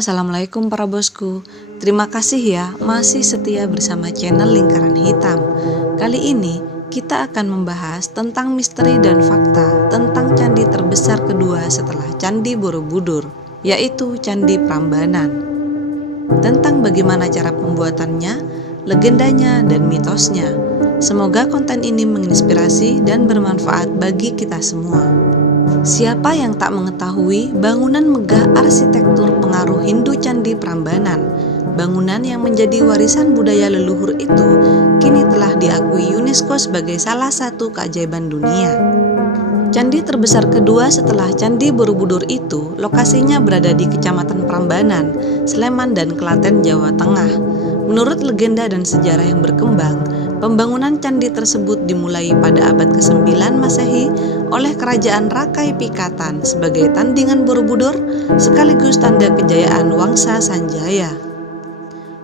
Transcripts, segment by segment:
Assalamualaikum para bosku. Terima kasih ya masih setia bersama channel Lingkaran Hitam. Kali ini kita akan membahas tentang misteri dan fakta tentang candi terbesar kedua setelah Candi Borobudur, yaitu Candi Prambanan. Tentang bagaimana cara pembuatannya, legendanya, dan mitosnya. Semoga konten ini menginspirasi dan bermanfaat bagi kita semua. Siapa yang tak mengetahui bangunan megah arsitektur pengaruh Hindu Candi Prambanan? Bangunan yang menjadi warisan budaya leluhur itu kini telah diakui UNESCO sebagai salah satu keajaiban dunia. Candi terbesar kedua setelah Candi Borobudur itu lokasinya berada di Kecamatan Prambanan, Sleman dan Klaten, Jawa Tengah. Menurut legenda dan sejarah yang berkembang, pembangunan candi tersebut dimulai pada abad ke-9 Masehi oleh Kerajaan Rakai Pikatan sebagai tandingan Borobudur sekaligus tanda kejayaan Wangsa Sanjaya.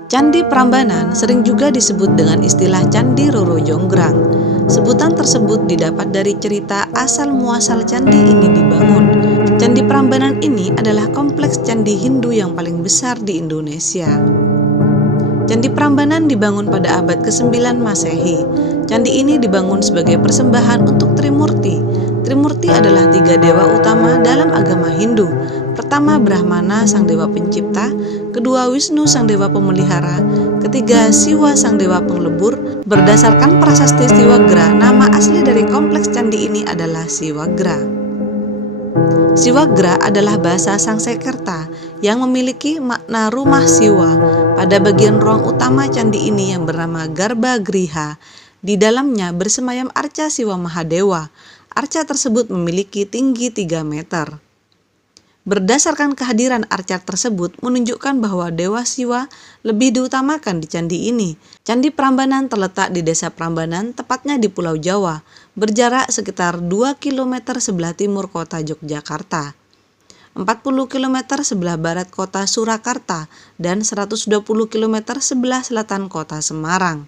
Candi Prambanan sering juga disebut dengan istilah Candi Roro Jonggrang. Sebutan tersebut didapat dari cerita asal-muasal candi ini dibangun. Candi Prambanan ini adalah kompleks candi Hindu yang paling besar di Indonesia. Candi Prambanan dibangun pada abad ke-9 Masehi. Candi ini dibangun sebagai persembahan untuk Trimurti. Trimurti adalah 3 dewa utama dalam agama Hindu. Pertama Brahmana, sang dewa pencipta. Kedua Wisnu, sang dewa pemelihara. Ketiga Siwa, sang dewa penglebur. Berdasarkan prasasti Siwagra, nama asli dari kompleks candi ini adalah Siwagra. Siwagra adalah bahasa Sangsekerta yang memiliki makna rumah Siwa. Pada bagian ruang utama candi ini yang bernama Garbha Griha, di dalamnya bersemayam arca Siwa Mahadewa. Arca tersebut memiliki tinggi 3 meter. Berdasarkan kehadiran arca tersebut menunjukkan bahwa Dewa Siwa lebih diutamakan di candi ini. Candi Prambanan terletak di Desa Prambanan, tepatnya di Pulau Jawa, berjarak sekitar 2 km sebelah timur kota Yogyakarta, 40 km sebelah barat kota Surakarta, dan 120 km sebelah selatan kota Semarang.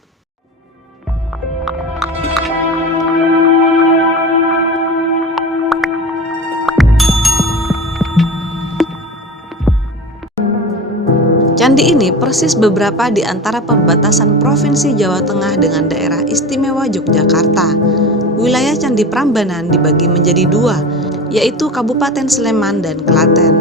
Candi ini persis beberapa di antara perbatasan Provinsi Jawa Tengah dengan daerah istimewa Yogyakarta. Wilayah Candi Prambanan dibagi menjadi 2, yaitu Kabupaten Sleman dan Klaten.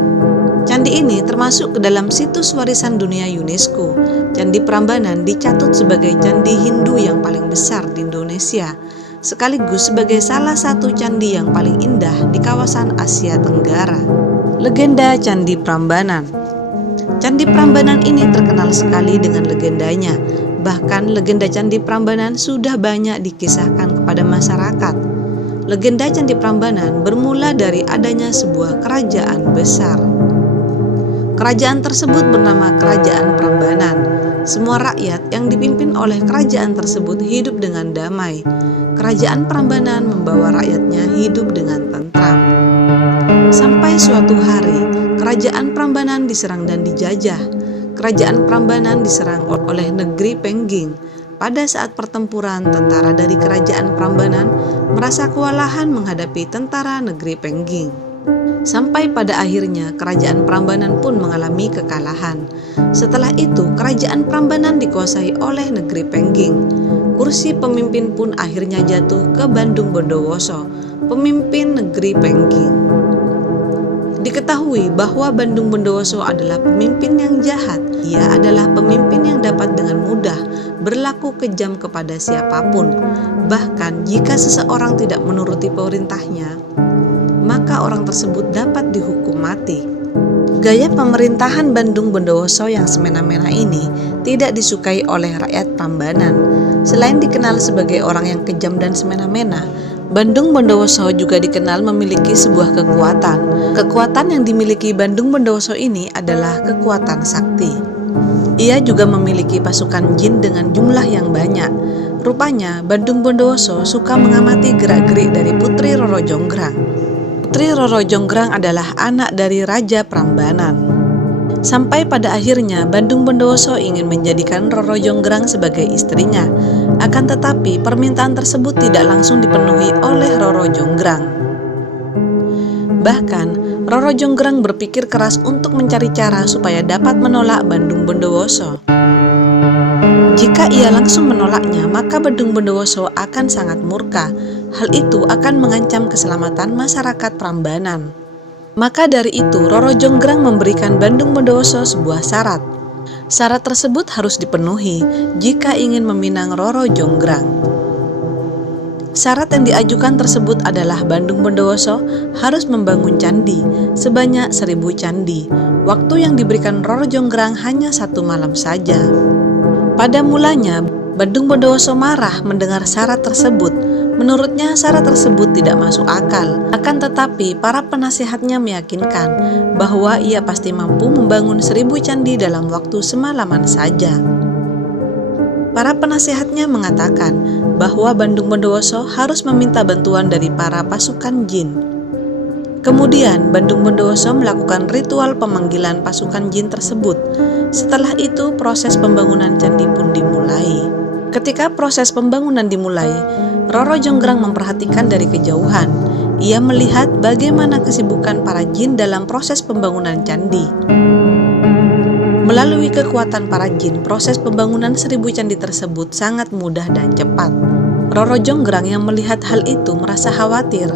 Candi ini termasuk ke dalam situs warisan dunia UNESCO. Candi Prambanan dicatut sebagai candi Hindu yang paling besar di Indonesia, sekaligus sebagai salah satu candi yang paling indah di kawasan Asia Tenggara. Legenda Candi Prambanan. Candi Prambanan ini terkenal sekali dengan legendanya. Bahkan legenda Candi Prambanan sudah banyak dikisahkan kepada masyarakat. Legenda Candi Prambanan bermula dari adanya sebuah kerajaan besar. Kerajaan tersebut bernama Kerajaan Prambanan. Semua rakyat yang dipimpin oleh kerajaan tersebut hidup dengan damai. Kerajaan Prambanan membawa rakyatnya hidup dengan tentram. Sampai suatu hari, Kerajaan Prambanan diserang dan dijajah. Kerajaan Prambanan diserang oleh negeri Pengging. Pada saat pertempuran, tentara dari Kerajaan Prambanan merasa kewalahan menghadapi tentara negeri Pengging. Sampai pada akhirnya Kerajaan Prambanan pun mengalami kekalahan. Setelah itu, Kerajaan Prambanan dikuasai oleh negeri Pengging. Kursi pemimpin pun akhirnya jatuh ke Bandung Bondowoso, pemimpin negeri Pengging. Diketahui bahwa Bandung Bondowoso adalah pemimpin yang jahat. Ia adalah pemimpin yang dapat dengan mudah berlaku kejam kepada siapapun. Bahkan jika seseorang tidak menuruti perintahnya, maka orang tersebut dapat dihukum mati. Gaya pemerintahan Bandung Bondowoso yang semena-mena ini tidak disukai oleh rakyat Prambanan. Selain dikenal sebagai orang yang kejam dan semena-mena, Bandung Bondowoso juga dikenal memiliki sebuah kekuatan. Kekuatan yang dimiliki Bandung Bondowoso ini adalah kekuatan sakti. Ia juga memiliki pasukan jin dengan jumlah yang banyak. Rupanya Bandung Bondowoso suka mengamati gerak-gerik dari Putri Roro Jonggrang. Putri Roro Jonggrang adalah anak dari Raja Prambanan. Sampai pada akhirnya Bandung Bondowoso ingin menjadikan Roro Jonggrang sebagai istrinya. Akan tetapi permintaan tersebut tidak langsung dipenuhi oleh Roro Jonggrang. Bahkan Roro Jonggrang berpikir keras untuk mencari cara supaya dapat menolak Bandung Bondowoso. Jika ia langsung menolaknya, maka Bandung Bondowoso akan sangat murka. Hal itu akan mengancam keselamatan masyarakat Prambanan. Maka dari itu, Roro Jonggrang memberikan Bandung Bondowoso sebuah syarat. Syarat tersebut harus dipenuhi jika ingin meminang Roro Jonggrang. Syarat yang diajukan tersebut adalah Bandung Bondowoso harus membangun candi sebanyak 1000 candi. Waktu yang diberikan Roro Jonggrang hanya 1 malam saja. Pada mulanya, Bandung Bondowoso marah mendengar syarat tersebut. Menurutnya syarat tersebut tidak masuk akal. Akan tetapi para penasihatnya meyakinkan bahwa ia pasti mampu membangun 1000 candi dalam waktu semalaman saja. Para penasihatnya mengatakan bahwa Bandung Bondowoso harus meminta bantuan dari para pasukan jin. Kemudian Bandung Bondowoso melakukan ritual pemanggilan pasukan jin tersebut. Setelah itu proses pembangunan candi pun dimulai. Ketika proses pembangunan dimulai, Roro Jonggrang memperhatikan dari kejauhan. Ia melihat bagaimana kesibukan para jin dalam proses pembangunan candi. Melalui kekuatan para jin, proses pembangunan 1000 candi tersebut sangat mudah dan cepat. Roro Jonggrang yang melihat hal itu merasa khawatir.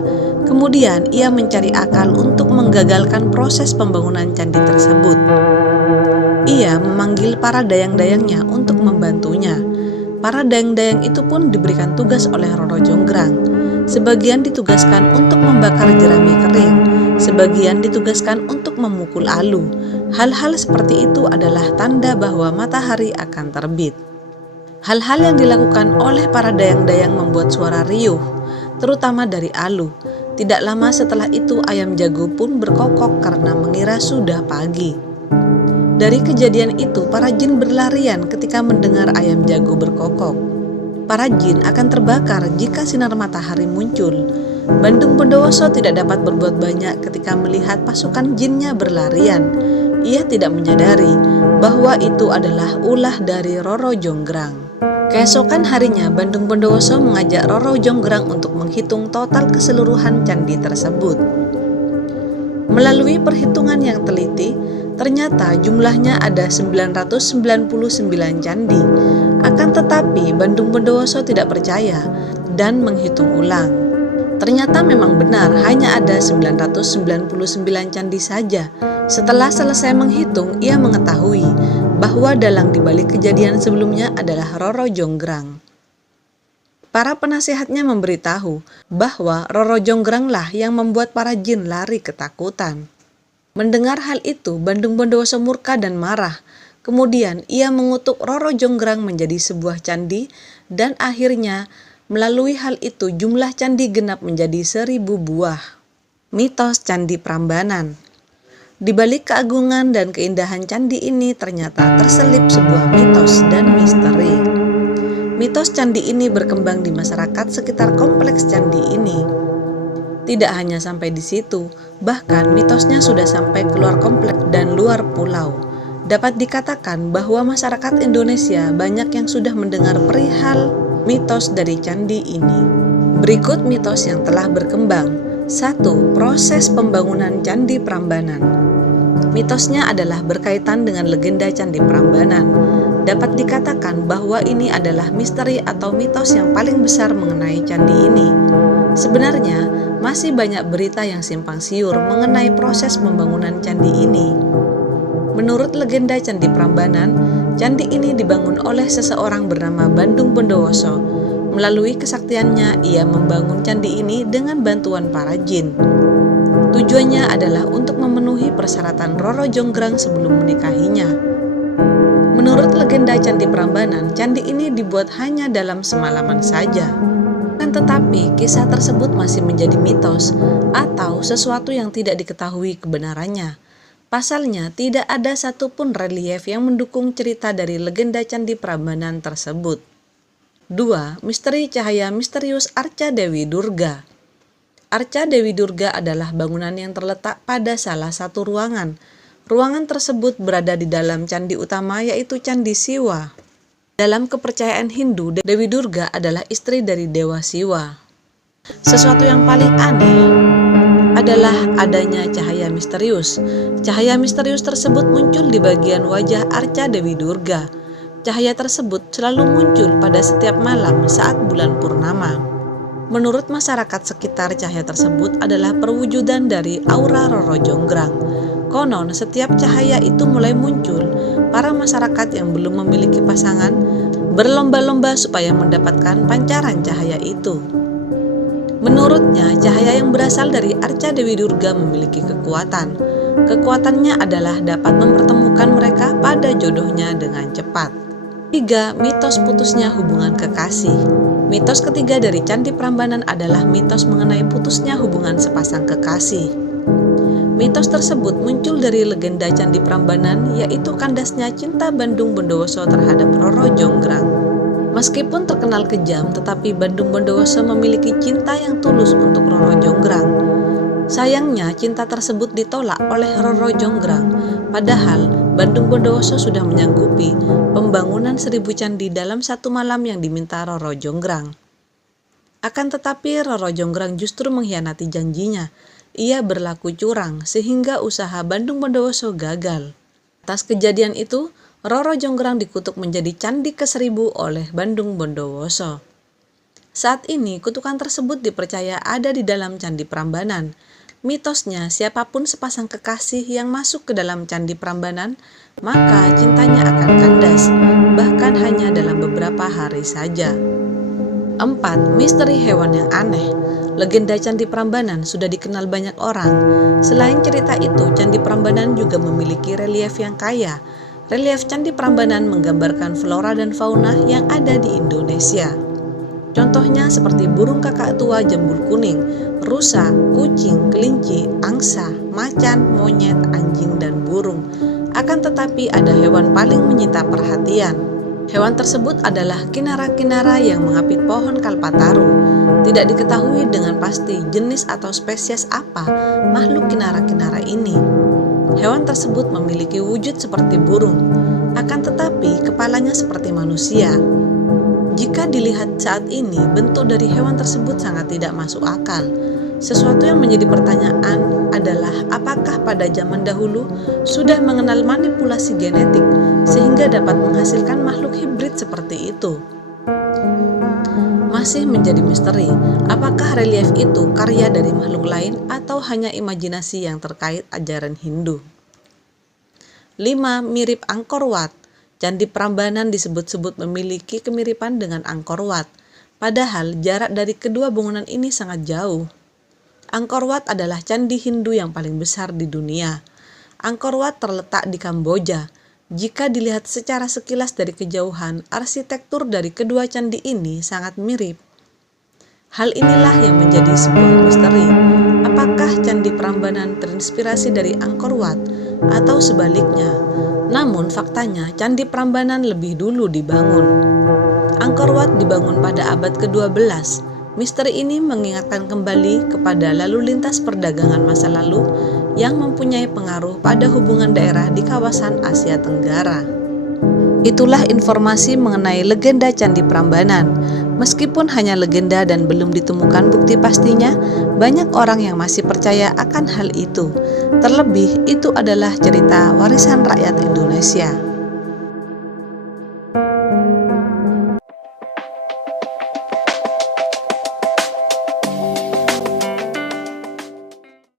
Kemudian ia mencari akal untuk menggagalkan proses pembangunan candi tersebut. Ia memanggil para dayang-dayangnya untuk membantunya. Para dayang-dayang itu pun diberikan tugas oleh Roro Jonggrang. Sebagian ditugaskan untuk membakar jerami kering, sebagian ditugaskan untuk memukul alu. Hal-hal seperti itu adalah tanda bahwa matahari akan terbit. Hal-hal yang dilakukan oleh para dayang-dayang membuat suara riuh, terutama dari alu. Tidak lama setelah itu ayam jago pun berkokok karena mengira sudah pagi. Dari kejadian itu, para jin berlarian ketika mendengar ayam jago berkokok. Para jin akan terbakar jika sinar matahari muncul. Bandung Bondowoso tidak dapat berbuat banyak ketika melihat pasukan jinnya berlarian. Ia tidak menyadari bahwa itu adalah ulah dari Roro Jonggrang. Keesokan harinya, Bandung Bondowoso mengajak Roro Jonggrang untuk menghitung total keseluruhan candi tersebut. Melalui perhitungan yang teliti, ternyata jumlahnya ada 999 candi. Akan tetapi Bandung Bondowoso tidak percaya dan menghitung ulang. Ternyata memang benar hanya ada 999 candi saja. Setelah selesai menghitung, ia mengetahui bahwa dalang dibalik kejadian sebelumnya adalah Roro Jonggrang. Para penasihatnya memberitahu bahwa Roro Jonggranglah yang membuat para jin lari ketakutan. Mendengar hal itu, Bandung Bondowoso murka dan marah. Kemudian ia mengutuk Roro Jonggrang menjadi sebuah candi dan akhirnya melalui hal itu jumlah candi genap menjadi 1000 buah. Mitos Candi Prambanan. Di balik keagungan dan keindahan candi ini ternyata terselip sebuah mitos dan misteri. Mitos candi ini berkembang di masyarakat sekitar kompleks candi ini. Tidak hanya sampai di situ, bahkan mitosnya sudah sampai keluar kompleks dan luar pulau. Dapat dikatakan bahwa masyarakat Indonesia banyak yang sudah mendengar perihal mitos dari candi ini. Berikut mitos yang telah berkembang. 1. Proses pembangunan Candi Prambanan. Mitosnya adalah berkaitan dengan legenda Candi Prambanan. Dapat dikatakan bahwa ini adalah misteri atau mitos yang paling besar mengenai candi ini. Sebenarnya, masih banyak berita yang simpang siur mengenai proses pembangunan candi ini. Menurut legenda Candi Prambanan, candi ini dibangun oleh seseorang bernama Bandung Bondowoso. Melalui kesaktiannya, ia membangun candi ini dengan bantuan para jin. Tujuannya adalah untuk memenuhi persyaratan Roro Jonggrang sebelum menikahinya. Menurut legenda Candi Prambanan, candi ini dibuat hanya dalam semalaman saja. Kan tetapi, kisah tersebut masih menjadi mitos atau sesuatu yang tidak diketahui kebenarannya. Pasalnya, tidak ada satupun relief yang mendukung cerita dari legenda Candi Prambanan tersebut. 2. Misteri cahaya misterius Arca Dewi Durga. Arca Dewi Durga adalah bangunan yang terletak pada salah satu ruangan. Ruangan tersebut berada di dalam candi utama yaitu Candi Siwa. Dalam kepercayaan Hindu, Dewi Durga adalah istri dari Dewa Siwa. Sesuatu yang paling aneh adalah adanya cahaya misterius. Cahaya misterius tersebut muncul di bagian wajah Arca Dewi Durga. Cahaya tersebut selalu muncul pada setiap malam saat bulan purnama. Menurut masyarakat sekitar, cahaya tersebut adalah perwujudan dari aura Roro Jonggrang. Konon, setiap cahaya itu mulai muncul, para masyarakat yang belum memiliki pasangan berlomba-lomba supaya mendapatkan pancaran cahaya itu. Menurutnya, cahaya yang berasal dari Arca Dewi Durga memiliki kekuatan. Kekuatannya adalah dapat mempertemukan mereka pada jodohnya dengan cepat. 3. Mitos putusnya hubungan kekasih. Mitos ketiga dari Candi Prambanan adalah mitos mengenai putusnya hubungan sepasang kekasih. Mitos tersebut muncul dari legenda Candi Prambanan, yaitu kandasnya cinta Bandung Bondowoso terhadap Roro Jonggrang. Meskipun terkenal kejam, tetapi Bandung Bondowoso memiliki cinta yang tulus untuk Roro Jonggrang. Sayangnya, cinta tersebut ditolak oleh Roro Jonggrang, padahal Bandung Bondowoso sudah menyanggupi pembangunan 1000 candi dalam satu malam yang diminta Roro Jonggrang. Akan tetapi Roro Jonggrang justru mengkhianati janjinya. Ia berlaku curang sehingga usaha Bandung Bondowoso gagal. Atas kejadian itu, Roro Jonggrang dikutuk menjadi candi ke-1000 oleh Bandung Bondowoso. Saat ini, kutukan tersebut dipercaya ada di dalam Candi Prambanan. Mitosnya, siapapun sepasang kekasih yang masuk ke dalam Candi Prambanan, maka cintanya akan kandas, bahkan hanya dalam beberapa hari saja. 4. Misteri hewan yang aneh. Legenda Candi Prambanan sudah dikenal banyak orang. Selain cerita itu, Candi Prambanan juga memiliki relief yang kaya. Relief Candi Prambanan menggambarkan flora dan fauna yang ada di Indonesia. Contohnya seperti burung kakak tua jambul kuning, rusa, kucing, kelinci, angsa, macan, monyet, anjing, dan burung. Akan tetapi ada hewan paling menyita perhatian. Hewan tersebut adalah kinara-kinara yang mengapit pohon kalpataru. Tidak diketahui dengan pasti jenis atau spesies apa makhluk kinara-kinara ini. Hewan tersebut memiliki wujud seperti burung, akan tetapi kepalanya seperti manusia. Jika dilihat saat ini, bentuk dari hewan tersebut sangat tidak masuk akal. Sesuatu yang menjadi pertanyaan adalah apakah pada zaman dahulu sudah mengenal manipulasi genetik sehingga dapat menghasilkan makhluk hibrid seperti itu. Masih menjadi misteri, apakah relief itu karya dari makhluk lain atau hanya imajinasi yang terkait ajaran Hindu. 5. Mirip Angkor Wat. Candi Prambanan disebut-sebut memiliki kemiripan dengan Angkor Wat, padahal jarak dari kedua bangunan ini sangat jauh. Angkor Wat adalah candi Hindu yang paling besar di dunia. Angkor Wat terletak di Kamboja. Jika dilihat secara sekilas dari kejauhan, arsitektur dari kedua candi ini sangat mirip. Hal inilah yang menjadi sebuah misteri. Apakah Candi Prambanan terinspirasi dari Angkor Wat atau sebaliknya? Namun faktanya Candi Prambanan lebih dulu dibangun. Angkor Wat dibangun pada abad ke-12. Misteri ini mengingatkan kembali kepada lalu lintas perdagangan masa lalu yang mempunyai pengaruh pada hubungan daerah di kawasan Asia Tenggara. Itulah informasi mengenai legenda Candi Prambanan. Meskipun hanya legenda dan belum ditemukan bukti pastinya, banyak orang yang masih percaya akan hal itu. Terlebih, itu adalah cerita warisan rakyat Indonesia.